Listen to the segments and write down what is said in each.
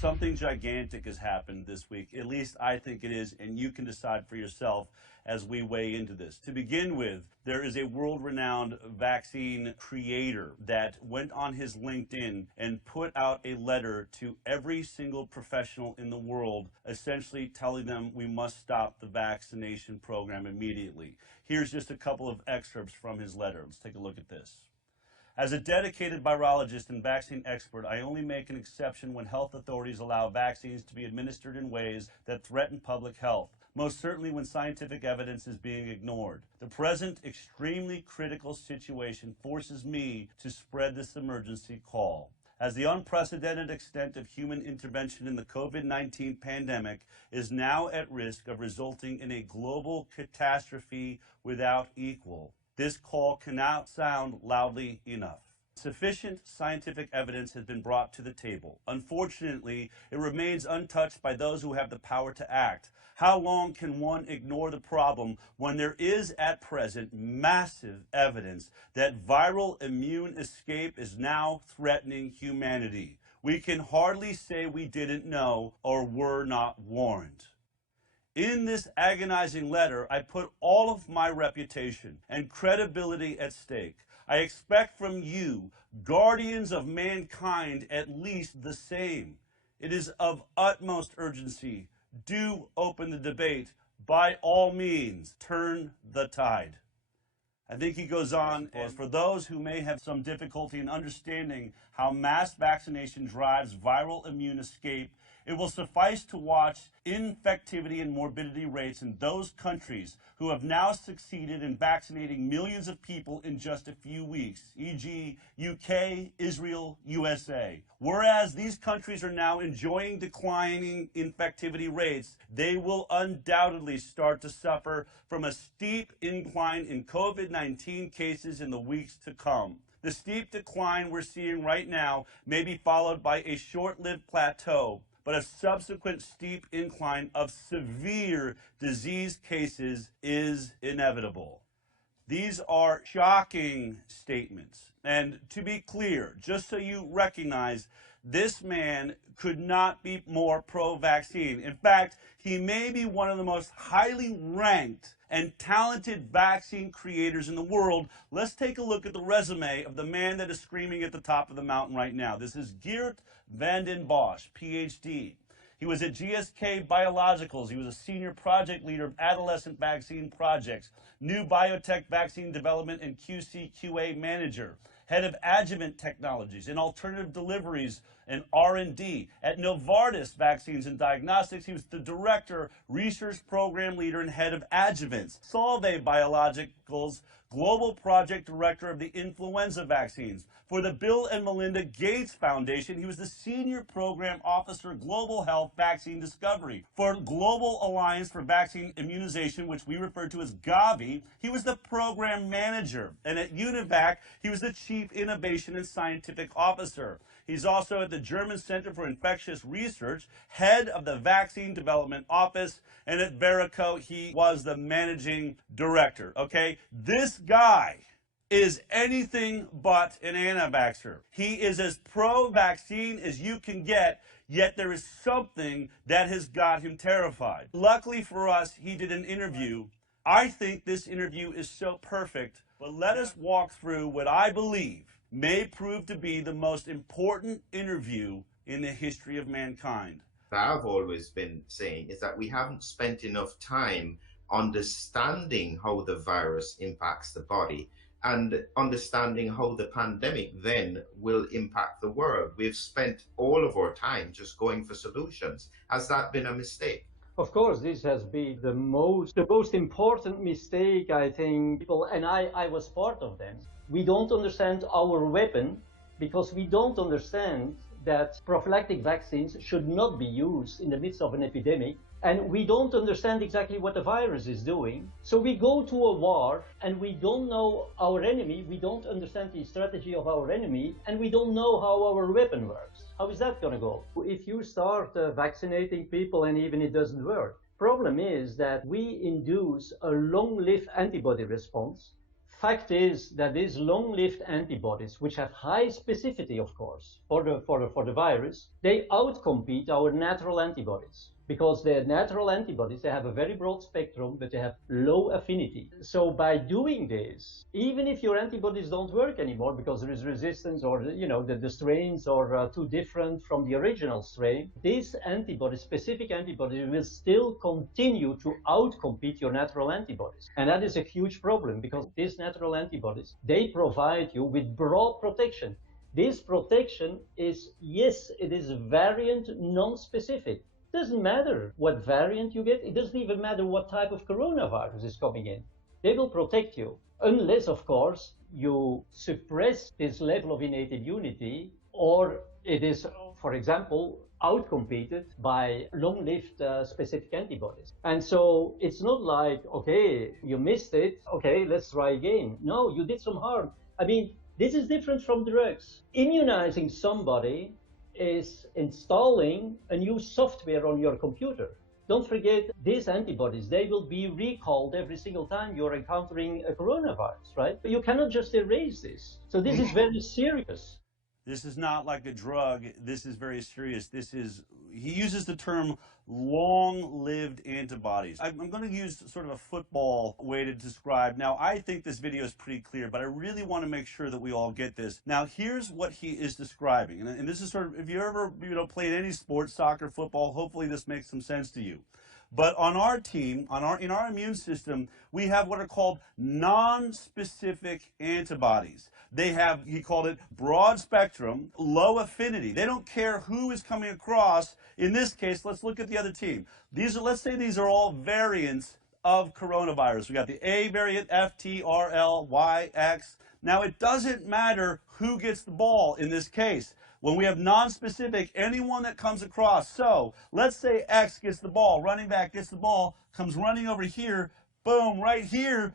Something gigantic has happened this week. At least I think it is, and you can decide for yourself as we weigh into this. To begin with, there is a world-renowned vaccine creator that went on his LinkedIn and put out a letter to every single professional in the world, essentially telling them we must stop the vaccination program immediately. Here's just a couple of excerpts from his letter. Let's take a look at this. As a dedicated virologist and vaccine expert, I only make an exception when health authorities allow vaccines to be administered in ways that threaten public health, most certainly when scientific evidence is being ignored. The present extremely critical situation forces me to spread this emergency call. As the unprecedented extent of human intervention in the COVID-19 pandemic is now at risk of resulting in a global catastrophe without equal, this call cannot sound loudly enough. Sufficient scientific evidence has been brought to the table. Unfortunately, it remains untouched by those who have the power to act. How long can one ignore the problem when there is at present massive evidence that viral immune escape is now threatening humanity? We can hardly say we didn't know or were not warned. In this agonizing letter, I put all of my reputation and credibility at stake. I expect from you, guardians of mankind, at least the same. It is of utmost urgency. Do open the debate. By all means, turn the tide. I think he goes on, as for those who may have some difficulty in understanding how mass vaccination drives viral immune escape, it will suffice to watch infectivity and morbidity rates in those countries who have now succeeded in vaccinating millions of people in just a few weeks, e.g. UK, Israel, USA. Whereas these countries are now enjoying declining infectivity rates, they will undoubtedly start to suffer from a steep incline in COVID-19 cases in the weeks to come. The steep decline we're seeing right now may be followed by a short-lived plateau, but a subsequent steep incline of severe disease cases is inevitable. These are shocking statements. And to be clear, just so you recognize, this man could not be more pro-vaccine. In fact, he may be one of the most highly ranked and talented vaccine creators in the world. Let's take a look at the resume of the man that is screaming at the top of the mountain right now. This is Geert Vanden Bossche, PhD. He was at GSK Biologicals. He was a senior project leader of adolescent vaccine projects, new biotech vaccine development and QC/QA manager, head of adjuvant technologies and alternative deliveries and R&D. At Novartis Vaccines and Diagnostics, he was the director, research program leader, and head of adjuvants. Solvay Biologicals, global project director of the influenza vaccines. For the Bill and Melinda Gates Foundation, he was the senior program officer, global health vaccine discovery. For Global Alliance for Vaccine Immunization, which we refer to as Gavi, he was the program manager. And at UNIVAC, he was the chief innovation and scientific officer. He's also at the German Center for Infectious Research, head of the Vaccine Development Office, and at Verico, he was the managing director, okay? This guy is anything but an anti-vaxxer. He is as pro-vaccine as you can get, yet there is something that has got him terrified. Luckily for us, he did an interview. I think this interview is so perfect, but let us walk through what I believe may prove to be the most important interview in the history of mankind. I've always been saying is that we haven't spent enough time understanding how the virus impacts the body and understanding how the pandemic then will impact the world. We've spent all of our time just going for solutions. Has that been a mistake? Of course, this has been the most important mistake, I think, people, and I was part of them. We don't understand our weapon because we don't understand that prophylactic vaccines should not be used in the midst of an epidemic. And we don't understand exactly what the virus is doing. So we go to a war and we don't know our enemy, we don't understand the strategy of our enemy, and we don't know how our weapon works. How is that going to go? If you start vaccinating people and even it doesn't work, problem is that we induce a long-lived antibody response Fact is that these long-lived antibodies, which have high specificity, of course, for the virus, they outcompete our natural antibodies. Because the natural antibodies, they have a very broad spectrum, but they have low affinity. So by doing this, even if your antibodies don't work anymore because there is resistance, or the strains are too different from the original strain, these antibodies, specific antibodies, will still continue to outcompete your natural antibodies. And that is a huge problem, because these natural antibodies, they provide you with broad protection. This protection is, yes, it is variant non-specific. Doesn't matter what variant you get. It doesn't even matter what type of coronavirus is coming in. They will protect you, unless, of course, you suppress this level of innate immunity, or it is, for example, outcompeted by long-lived specific antibodies. And so it's not like, okay, you missed it, okay, let's try again. No, you did some harm. I mean, this is different from drugs. Immunizing somebody is installing a new software on your computer. Don't forget, these antibodies, they will be recalled every single time you're encountering a coronavirus, right? But you cannot just erase this. So this is very serious. This is not like a drug. This is very serious. He uses the term long-lived antibodies. I'm going to use sort of a football way to describe. Now, I think this video is pretty clear, but I really want to make sure that we all get this. Now, here's what he is describing. And this is sort of, if you ever played any sport, soccer, football, hopefully this makes some sense to you. But on our team, in our immune system, we have what are called non-specific antibodies. They have, he called it broad spectrum, low affinity. They don't care who is coming across. In this case, let's look at the other team. Let's say these are all variants of coronavirus. We got the A variant, F, T, R, L, Y, X. Now, it doesn't matter who gets the ball in this case. When we have non-specific, anyone that comes across. So let's say X gets the ball, running back gets the ball, comes running over here, boom, right here,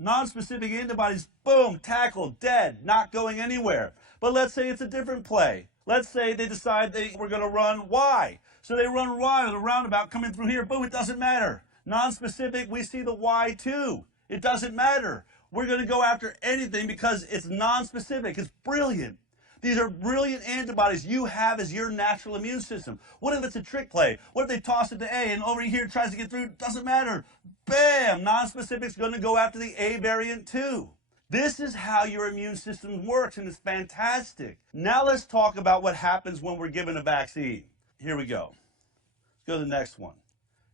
non-specific antibodies, boom, tackled, dead, not going anywhere. But let's say it's a different play. Let's say they decide we're going to run Y. So they run Y with a roundabout coming through here, boom, it doesn't matter. Non-specific, we see the Y too. It doesn't matter. We're going to go after anything because it's non-specific. It's brilliant. These are brilliant antibodies you have as your natural immune system. What if it's a trick play? What if they toss it to A and over here tries to get through? Doesn't matter. Bam! Non-specific's going to go after the A variant too. This is how your immune system works, and it's fantastic. Now let's talk about what happens when we're given a vaccine. Here we go. Let's go to the next one.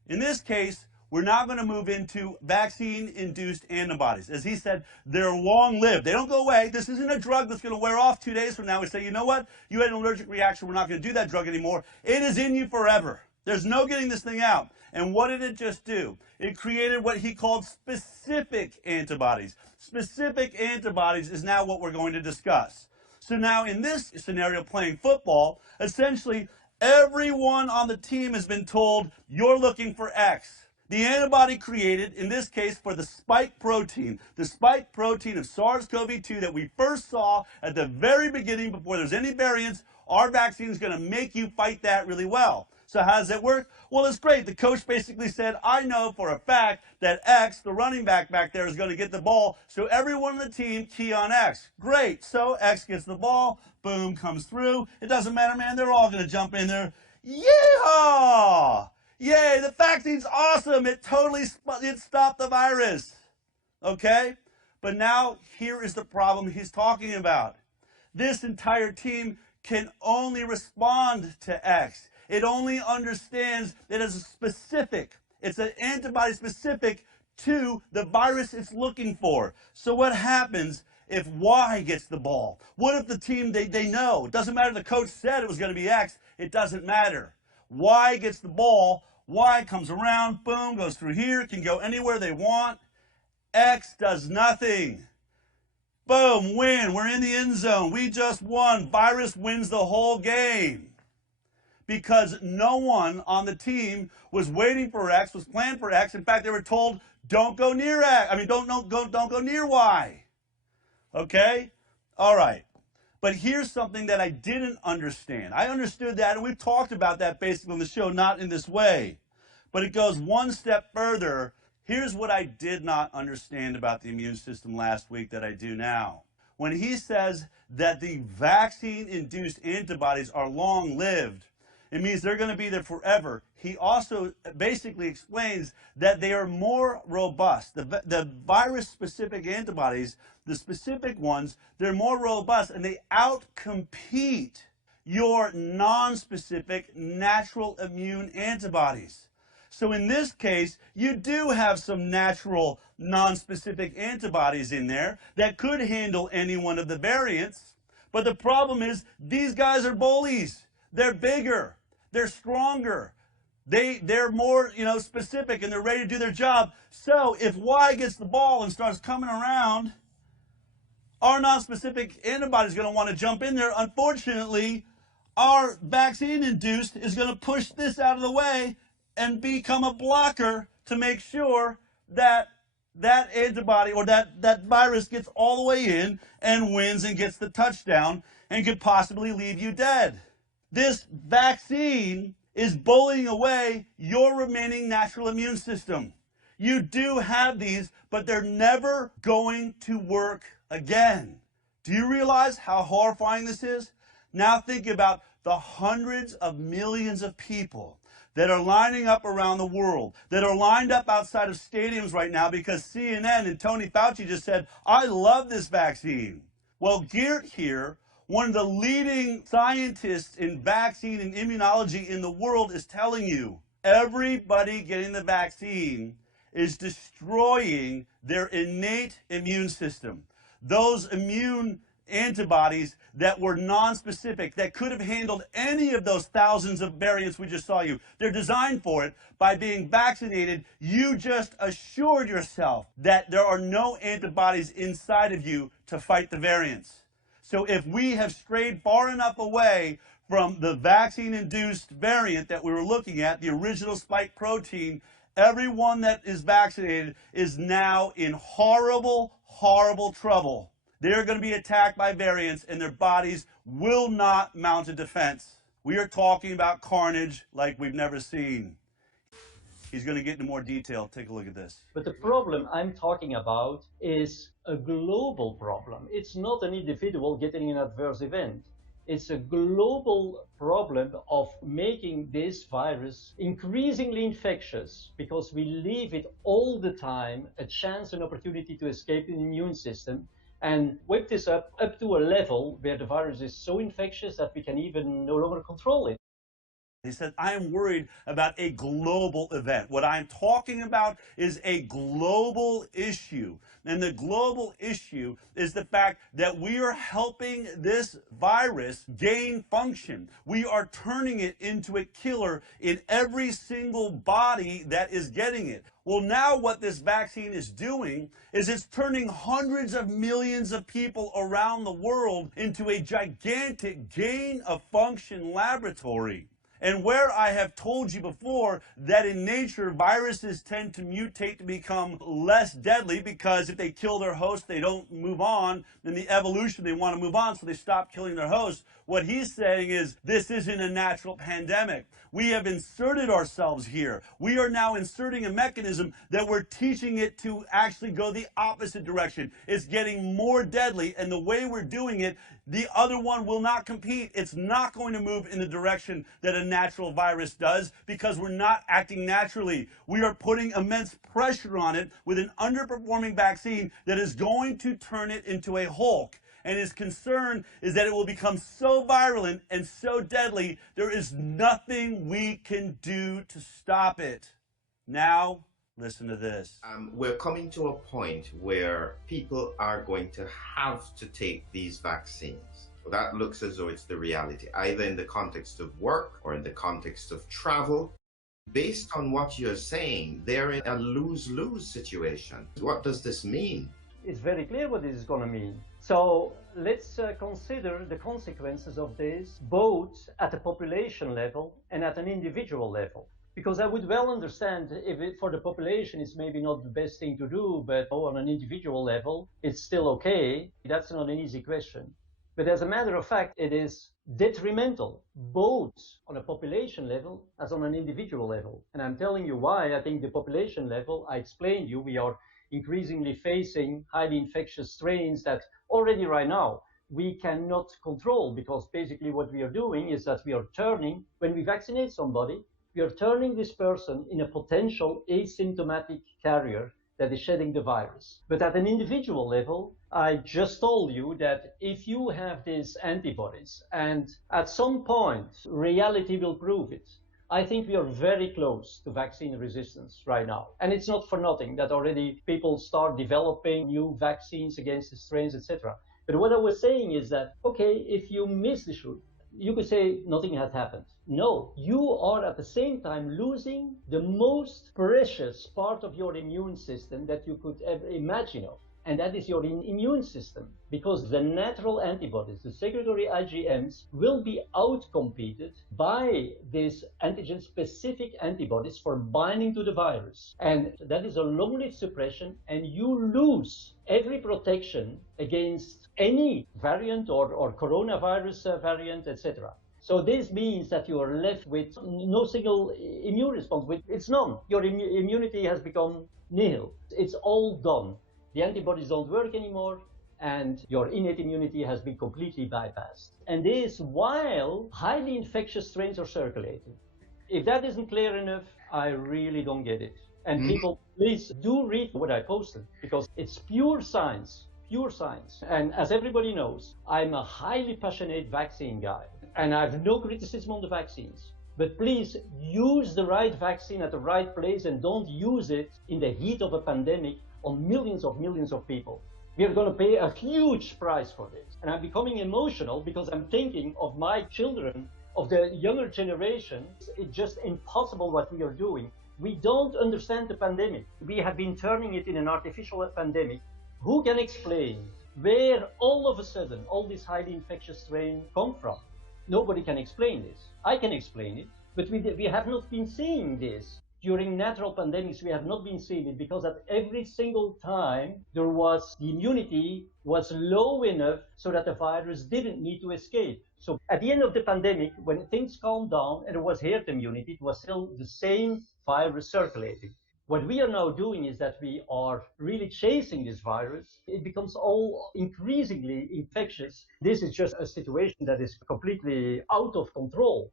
In this case, we're now going to move into vaccine-induced antibodies. As he said, they're long-lived. They don't go away. This isn't a drug that's going to wear off 2 days from now. We say, you know what? You had an allergic reaction. We're not going to do that drug anymore. It is in you forever. There's no getting this thing out. And what did it just do? It created what he called specific antibodies. Specific antibodies is now what we're going to discuss. So now in this scenario, playing football, essentially everyone on the team has been told, you're looking for X. The antibody created, in this case, for the spike protein of SARS-CoV-2 that we first saw at the very beginning before there's any variants, our vaccine is going to make you fight that really well. So how does it work? Well, it's great. The coach basically said, I know for a fact that X, the running back there, is going to get the ball, so everyone on the team key on X. Great. So X gets the ball, boom, comes through. It doesn't matter, man. They're all going to jump in there. Yeehaw! Yay, the vaccine's awesome. It stopped the virus. Okay? But now here is the problem he's talking about. This entire team can only respond to X. It only understands that it's specific. It's an antibody specific to the virus it's looking for. So what happens if Y gets the ball? What if the team, they know? It doesn't matter. The coach said it was going to be X. It doesn't matter. Y gets the ball, Y comes around, boom, goes through here, can go anywhere they want. X does nothing. Boom, win, we're in the end zone. We just won. Virus wins the whole game. Because no one on the team was waiting for X, was planned for X. In fact, they were told, don't go near X. I mean, don't go near Y. Okay? All right. But here's something that I didn't understand. I understood that, and we've talked about that basically on the show, not in this way. But it goes one step further. Here's what I did not understand about the immune system last week that I do now. When he says that the vaccine-induced antibodies are long-lived, it means they're going to be there forever. He also basically explains that they are more robust. The virus-specific antibodies, the specific ones, they're more robust and they outcompete your non-specific natural immune antibodies. So in this case, you do have some natural non-specific antibodies in there that could handle any one of the variants. But the problem is these guys are bullies. They're bigger. They're stronger. They're more, specific, and they're ready to do their job. So if Y gets the ball and starts coming around, our non-specific antibody is going to want to jump in there. Unfortunately, our vaccine-induced is going to push this out of the way and become a blocker to make sure that that antibody or that virus gets all the way in and wins and gets the touchdown and could possibly leave you dead. This vaccine is bullying away your remaining natural immune system. You do have these, but they're never going to work again. Do you realize how horrifying this is? Now think about the hundreds of millions of people that are lining up around the world, that are lined up outside of stadiums right now because CNN and Tony Fauci just said, I love this vaccine. Well, Geert here, one of the leading scientists in vaccine and immunology in the world, is telling you everybody getting the vaccine is destroying their innate immune system. Those immune antibodies that were non-specific, that could have handled any of those thousands of variants we just saw you. They're designed for it. By being vaccinated, you just assured yourself that there are no antibodies inside of you to fight the variants. So if we have strayed far enough away from the vaccine-induced variant that we were looking at, the original spike protein, everyone that is vaccinated is now in horrible, horrible trouble. They're going to be attacked by variants and their bodies will not mount a defense. We are talking about carnage like we've never seen. He's going to get into more detail. Take a look at this. But the problem I'm talking about is a global problem. It's not an individual getting an adverse event. It's a global problem of making this virus increasingly infectious because we leave it all the time a chance and opportunity to escape the immune system and whip this up to a level where the virus is so infectious that we can even no longer control it. He said, I am worried about a global event. What I'm talking about is a global issue. And the global issue is the fact that we are helping this virus gain function. We are turning it into a killer in every single body that is getting it. Well, now what this vaccine is doing is it's turning hundreds of millions of people around the world into a gigantic gain of function laboratory. And where I have told you before that in nature, viruses tend to mutate to become less deadly because if they kill their host, they don't move on. In the evolution, they want to move on, so they stop killing their host. What he's saying is this isn't a natural pandemic. We have inserted ourselves here. We are now inserting a mechanism that we're teaching it to actually go the opposite direction. It's getting more deadly, and the way we're doing it, the other one will not compete. It's not going to move in the direction that a natural virus does because we're not acting naturally. We are putting immense pressure on it with an underperforming vaccine that is going to turn it into a Hulk. And his concern is that it will become so virulent and so deadly, there is nothing we can do to stop it. Now, listen to this. We're coming to a point where people are going to have to take these vaccines. That looks as though it's the reality, either in the context of work or in the context of travel. Based on what you're saying, they're in a lose-lose situation. What does this mean? It's very clear what this is going to mean. So let's consider the consequences of this, both at a population level and at an individual level. Because I would well understand if it, for the population it's maybe not the best thing to do, but on an individual level, it's still okay. That's not an easy question. But as a matter of fact, it is detrimental, both on a population level as on an individual level. And I'm telling you why. I think the population level, I explained you, we are increasingly facing highly infectious strains that already right now we cannot control, because basically what we are doing is that we are turning, when we vaccinate somebody, we are turning this person in a potential asymptomatic carrier that is shedding the virus. But at an individual level, I just told you that if you have these antibodies, and at some point reality will prove it, I think we are very close to vaccine resistance right now. And it's not for nothing that already people start developing new vaccines against the strains, etc. But what I was saying is that, okay, if you miss the shoot, you could say nothing has happened. No, you are at the same time losing the most precious part of your immune system that you could ever imagine of. And that is your immune system, because the natural antibodies, the secretory IgMs, will be outcompeted by these antigen-specific antibodies for binding to the virus. And that is a long-lived suppression, and you lose every protection against any variant or coronavirus variant, etc. So this means that you are left with no single immune response. It's none. Your immunity has become nil. It's all done. The antibodies don't work anymore, and your innate immunity has been completely bypassed. And this while highly infectious strains are circulating. If that isn't clear enough, I really don't get it. And people, please do read what I posted, because it's pure science, pure science. And as everybody knows, I'm a highly passionate vaccine guy, and I have no criticism on the vaccines. But please use the right vaccine at the right place, and don't use it in the heat of a pandemic on millions of people. We are going to pay a huge price for this. And I'm becoming emotional because I'm thinking of my children, of the younger generation. It's just impossible what we are doing. We don't understand the pandemic. We have been turning it in an artificial pandemic. Who can explain where all of a sudden all this highly infectious strain come from? Nobody can explain this. I can explain it, but we have not been seeing this. During natural pandemics, we have not been seeing it because at every single time the immunity was low enough so that the virus didn't need to escape. So at the end of the pandemic, when things calmed down and there was herd immunity, it was still the same virus circulating. What we are now doing is that we are really chasing this virus. It becomes all increasingly infectious. This is just a situation that is completely out of control.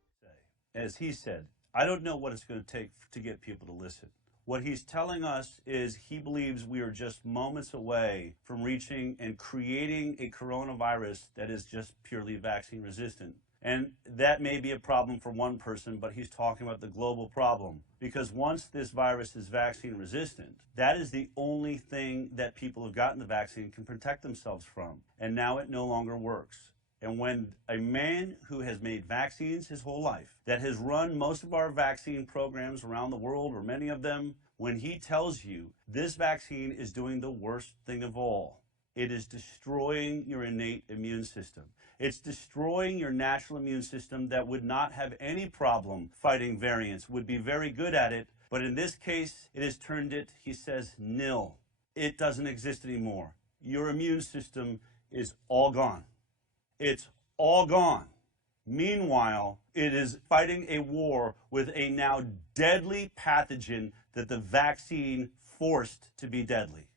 As he said, I don't know what it's going to take to get people to listen. What he's telling us is he believes we are just moments away from reaching and creating a coronavirus that is just purely vaccine resistant. And that may be a problem for one person, but he's talking about the global problem. Because once this virus is vaccine resistant, that is the only thing that people who've gotten the vaccine can protect themselves from. And now it no longer works. And when a man who has made vaccines his whole life, that has run most of our vaccine programs around the world, or many of them, when he tells you this vaccine is doing the worst thing of all, it is destroying your innate immune system. It's destroying your natural immune system that would not have any problem fighting variants, would be very good at it. But in this case, it has turned it, he says, nil. It doesn't exist anymore. Your immune system is all gone. It's all gone. Meanwhile, it is fighting a war with a now deadly pathogen that the vaccine forced to be deadly.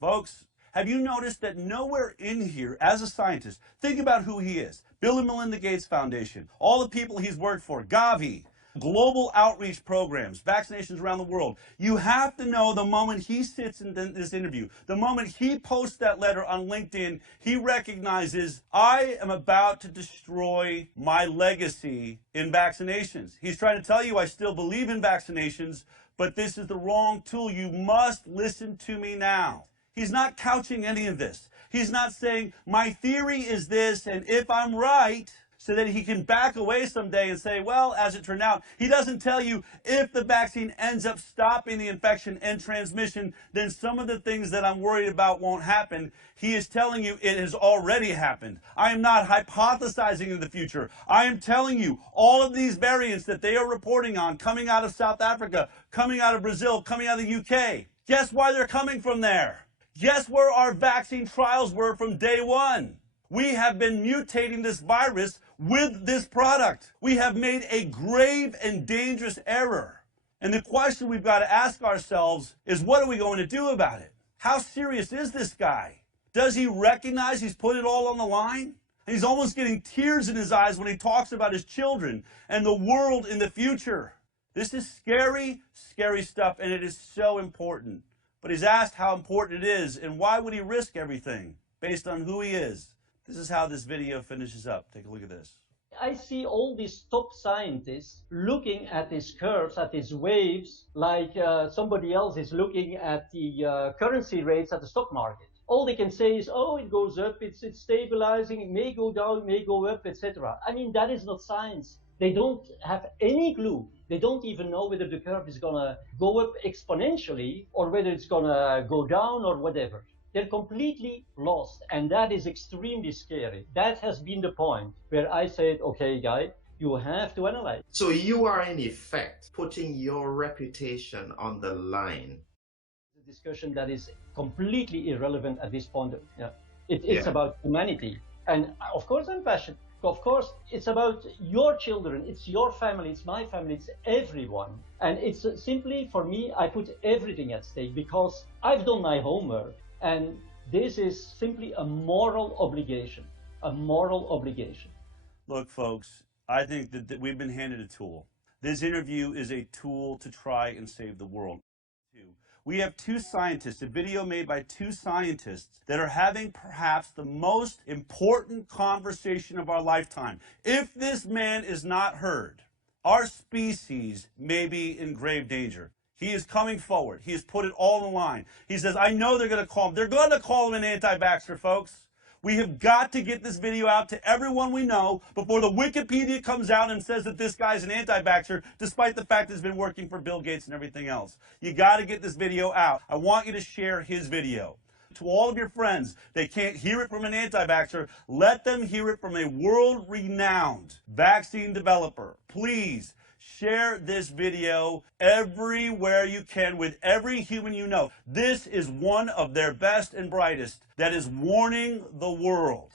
Folks, have you noticed that nowhere in here, as a scientist, think about who he is. Bill and Melinda Gates Foundation, all the people he's worked for, Gavi, global outreach programs, vaccinations around the world. You have to know the moment he sits in this interview, the moment he posts that letter on LinkedIn, he recognizes, I am about to destroy my legacy in vaccinations. He's trying to tell you, I still believe in vaccinations, but this is the wrong tool. You must listen to me now. He's not couching any of this. He's not saying, my theory is this, and if I'm right, so that he can back away someday and say, well, as it turned out. He doesn't tell you if the vaccine ends up stopping the infection and transmission, then some of the things that I'm worried about won't happen. He is telling you it has already happened. I am not hypothesizing in the future. I am telling you all of these variants that they are reporting on coming out of South Africa, coming out of Brazil, coming out of the UK. Guess why they're coming from there? Guess where our vaccine trials were from day one? We have been mutating this virus with this product. We have made a grave and dangerous error. And the question we've got to ask ourselves is, what are we going to do about it? How serious is this guy? Does he recognize he's put it all on the line? And he's almost getting tears in his eyes when he talks about his children and the world in the future. This is scary, scary stuff, and it is so important. But he's asked how important it is, and why would he risk everything based on who he is? This is how this video finishes up. Take a look at this. I see all these top scientists looking at these curves, at these waves, like somebody else is looking at the currency rates at the stock market. All they can say is, oh, it goes up, it's stabilizing, it may go down, it may go up, etc. I mean, that is not science. They don't have any clue. They don't even know whether the curve is going to go up exponentially or whether it's going to go down or whatever. They're completely lost, and that is extremely scary. That has been the point where I said, okay, guy, you have to analyze. So you are in effect putting your reputation on the line. A discussion that is completely irrelevant at this point. It's about humanity. And of course I'm passionate. Of course, it's about your children, it's your family, it's my family, it's everyone. And it's simply, for me, I put everything at stake because I've done my homework. And this is simply a moral obligation, a moral obligation. Look, folks, I think that we've been handed a tool. This interview is a tool to try and save the world. We have two scientists, a video made by two scientists that are having perhaps the most important conversation of our lifetime. If this man is not heard, our species may be in grave danger. He is coming forward. He has put it all on the line. He says, I know they're going to call him. They're going to call him an anti-vaxxer, folks. We have got to get this video out to everyone we know before the Wikipedia comes out and says that this guy's an anti-vaxxer, despite the fact that he's been working for Bill Gates and everything else. You got to get this video out. I want you to share his video. To all of your friends, they can't hear it from an anti-vaxxer. Let them hear it from a world-renowned vaccine developer. Please share this video everywhere you can with every human you know. This is one of their best and brightest that is warning the world.